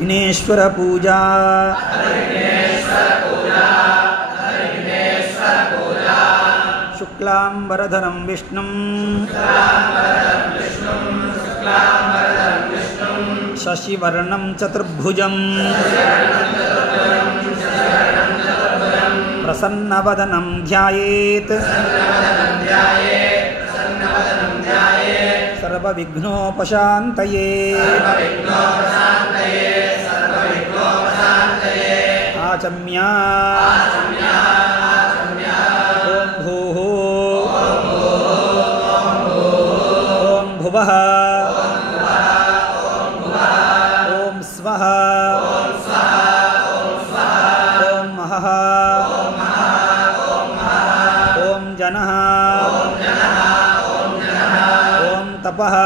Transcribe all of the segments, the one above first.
ವಿಘ್ನೇಶ್ವರ ಪೂಜಾ ಶುಕ್ಲಾಂಬರಧರಂ ವಿಷ್ಣುಂ ಶಶಿವರ್ಣಂ ಚತುರ್ಭುಜಂ ಪ್ರಸನ್ನವದನಂ ಧ್ಯಾಯೇತ್ ಸರ್ವವಿಘ್ನೋಪಶಾಂತಯೇ ಆಚಮ್ಯ ಓಂ ಭೂಃ ಓಂ ಭುವಃ ಓಂ ಸ್ವಃ ಓಂ ಮಹಃ ಓಂ ಜನಃ ಓಂ ತಪಃ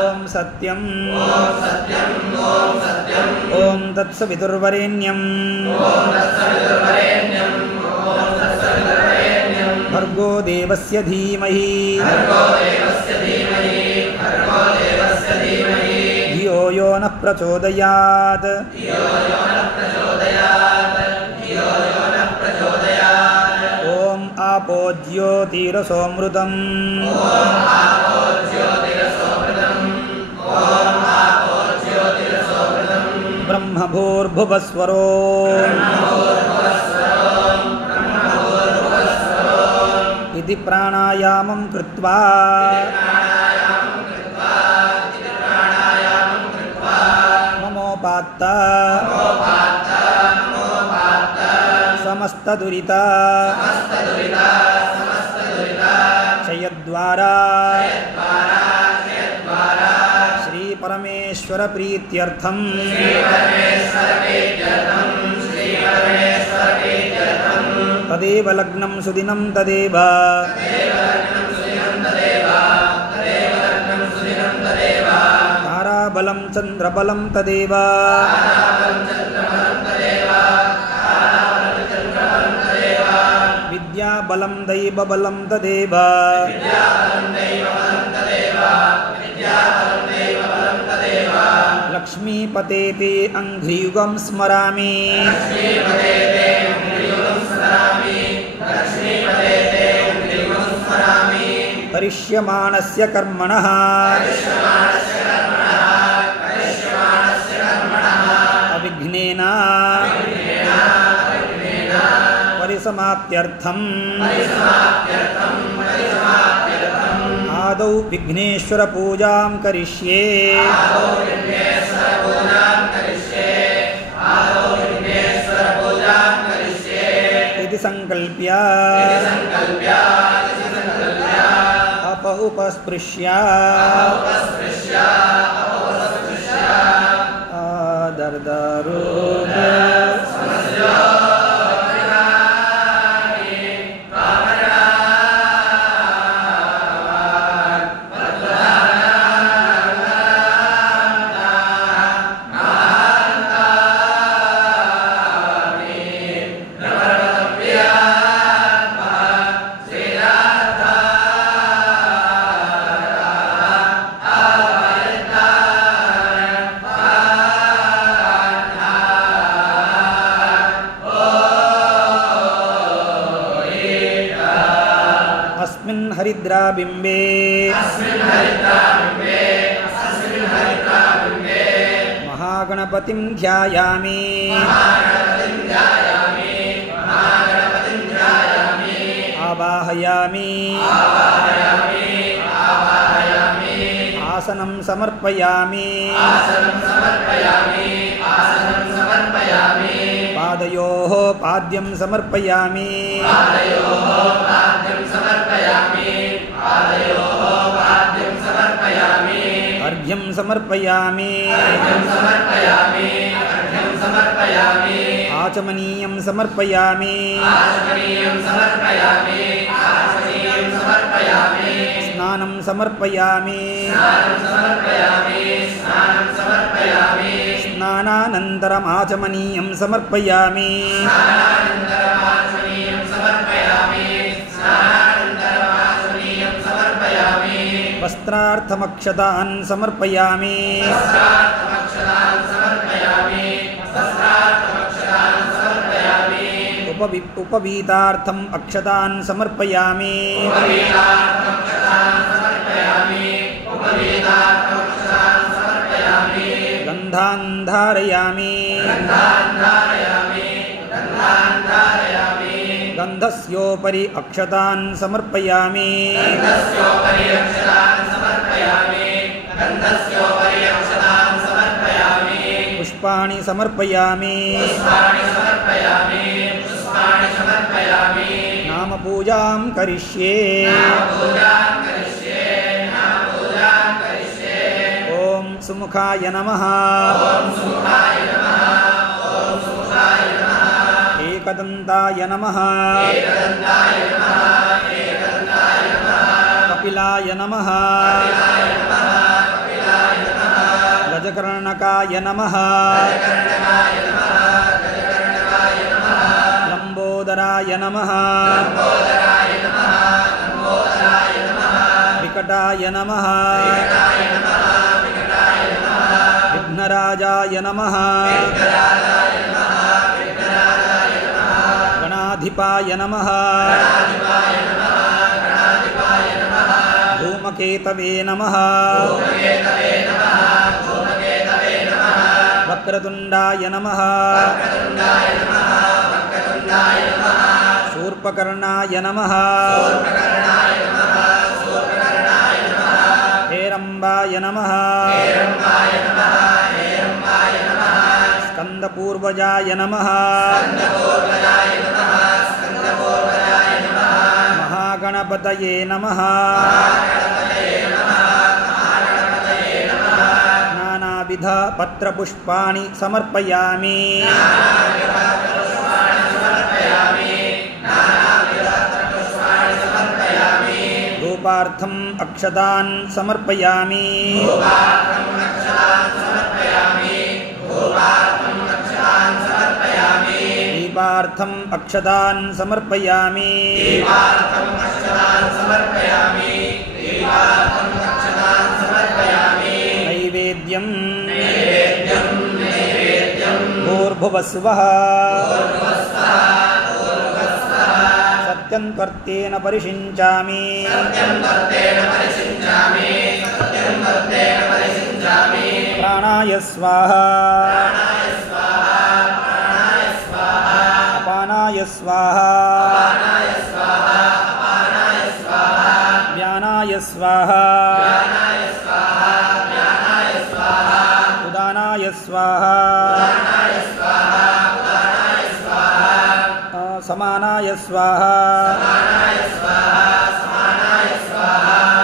ಓಂ ಸತ್ಯಂ ಓಂ ತತ್ಸವಿತುರ್ವರೆಣ್ಯಂ ಭರ್ಗೋ ದೇವಸ್ಯ ಧೀಮಹಿ ಧಿಯೋ ಯೋ ನಃ ಪ್ರಚೋದಯಾತ್ ಓಂ ಆಪೋ ಜ್ಯೋತಿರಸೋಮೃತಂ ಬ್ರಹ್ಮ ಭೂರ್ಭುವಸ್ವರೋ ಇತಿ ಪ್ರಾಣಾಯಾಮಂ ಕೃತ್ವಾ ಮಮೋಪಾತ್ತ ಸಮಸ್ತದುರಿತ ಕ್ಷಯದ್ವಾರಾ ಶ್ರೀ ಪರಮೇಶ್ವರ ಪ್ರೀತ್ಯರ್ಥಂ ತದೇವ ಲಗ್ನಂ ಸುದಿನಂ ತದೇವ ತಾರಾಬಲಂ ಚಂದ್ರಬಲಂ ತದೇವ ವಿದ್ಯಾಬಲಂ ದೈವಬಲಂ ತದೇವ ಲಕ್ಷ್ಮೀಪತೇತಿ ಅಂಘ್ರಿಯುಗಂ ಸ್ಮರಾಮಿ ಕರಿಷ್ಯಮಾಣಸ್ಯ ಕರ್ಮಣಃ ಅವಿಘ್ನೇನ ಪರಿಸಮಾಪ್ತ್ಯರ್ಥಂ ಆದೌ ವಿಘ್ನೇಶ್ವರ ಪೂಜಾಂ ಕರಿಷ್ಯೇ ಇತಿ ಸಂಕಲ್ಪ್ಯ ಉಪಸ್ಪೃಶ್ಯ ಆದರ್ದಾರು ಹರಿದ್ರಾಬಿಂಬೆ ಮಹಾಗಣಪತಿಂ ಧ್ಯಾಯಾಮಿ ಆವಾಹಯಾಮಿ ಆಸನಂ ಸಮರ್ಪಯಾಮಿ ಪಾದಯೋಃ ಪಾದ್ಯಂ ಸಮರ್ಪಯಾಮಿ ಅರ್ಘ್ಯಂ ಸಮರ್ಪಯಾಮಿ ಆಚಮನೀಯಂ ಸಮರ್ಪಯಾಮಿ ಸ್ನಾನಂ ಸಮರ್ಪಯಾಮಿ ಸ್ನಾನಾನಂತರಂ ಆಚಮನೀಯಂ ಸಮರ್ಪಯಾಮಿ वस्त्रार्थमक्षतान् समर्पयामि उपवीतार्थम् अक्षतान् समर्पयामि गन्धान् धारयामि गन्धस्योपरि अक्षतान् समर्पयामि पुष्पाणि समर्पयामि नामपूजां करिष्ये ॐ सुमुखाय नमः एकदन्ताय नमः कपिलाय नमः गजकर्णकाय नमः लम्बोदराय नमः विकटाय नमः विघ्नराजाय नमः गणाधिपाय नमः धूमकेतवे नमः वक्रतुण्डाय नमः शूर्पकर्णाय नमः हेरम्बाय नमः स्कन्दपूर्वजाय नमः महागणपतये नमः नानाविध पत्रपुष्पाणि समर्पयामि धूपार्थम् अक्षतान् समर्पयामि दीपार्थम् अक्षतान् समर्पयामि नैवेद्यम् भूर्भुवस्वः सत्यं त्वर्तेन परिषिञ्चामि प्राणाय स्वाहा अपानाय स्वाहा व्यानाय स्वाहा उदानाय स्वाहा समानाय स्वाहा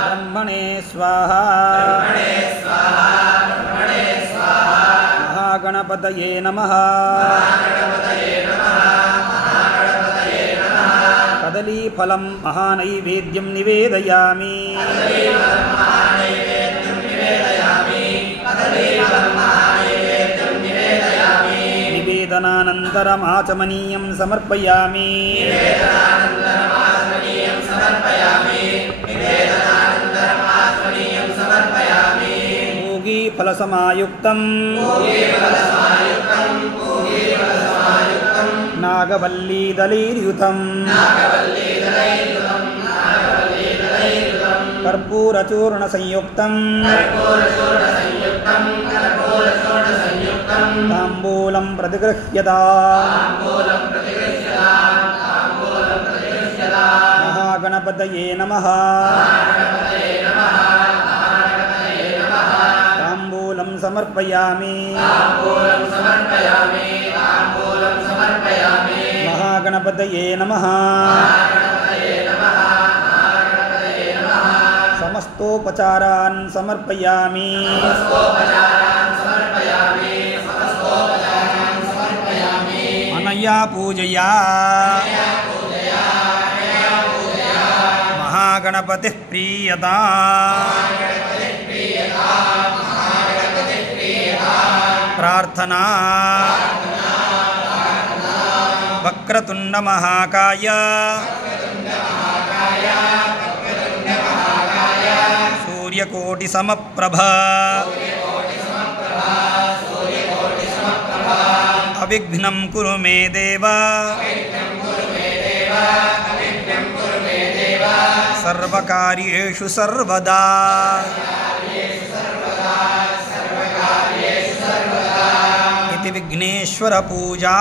ब्रह्मणे स्वाहा महागणपतये नमः कदलीफलं महानैवेद्यं निवेदयामि निवेदनानन्तरमाचमनीयं समर्पयामि पूगीफलसमायुक्तं नागवल्लीदलैर्युतं कर्पूरचूर्णसंयुक्तं ताम्बूलं प्रतिगृह्यताम् महागणपतये नमः ताम्बूलं समर्पयामि महागणपतये नमः समस्तोपचारान् समर्पयामि अनया पूजया महागणपतिः प्रीयताम् प्रार्थना वक्रतुण्ड महाकाय सूर्य ಸೂರ್ಯಕೋಟಿಸಮಪ್ರಭ ಅವಿಘ್ನಂ ಕುರು ಮೇ ದೇವ ಸರ್ವಕಾರ್ಯೇಷು ಸರ್ವದಾ ಇತಿ ವಿಘ್ನೇಶ್ವರ ಪೂಜಾ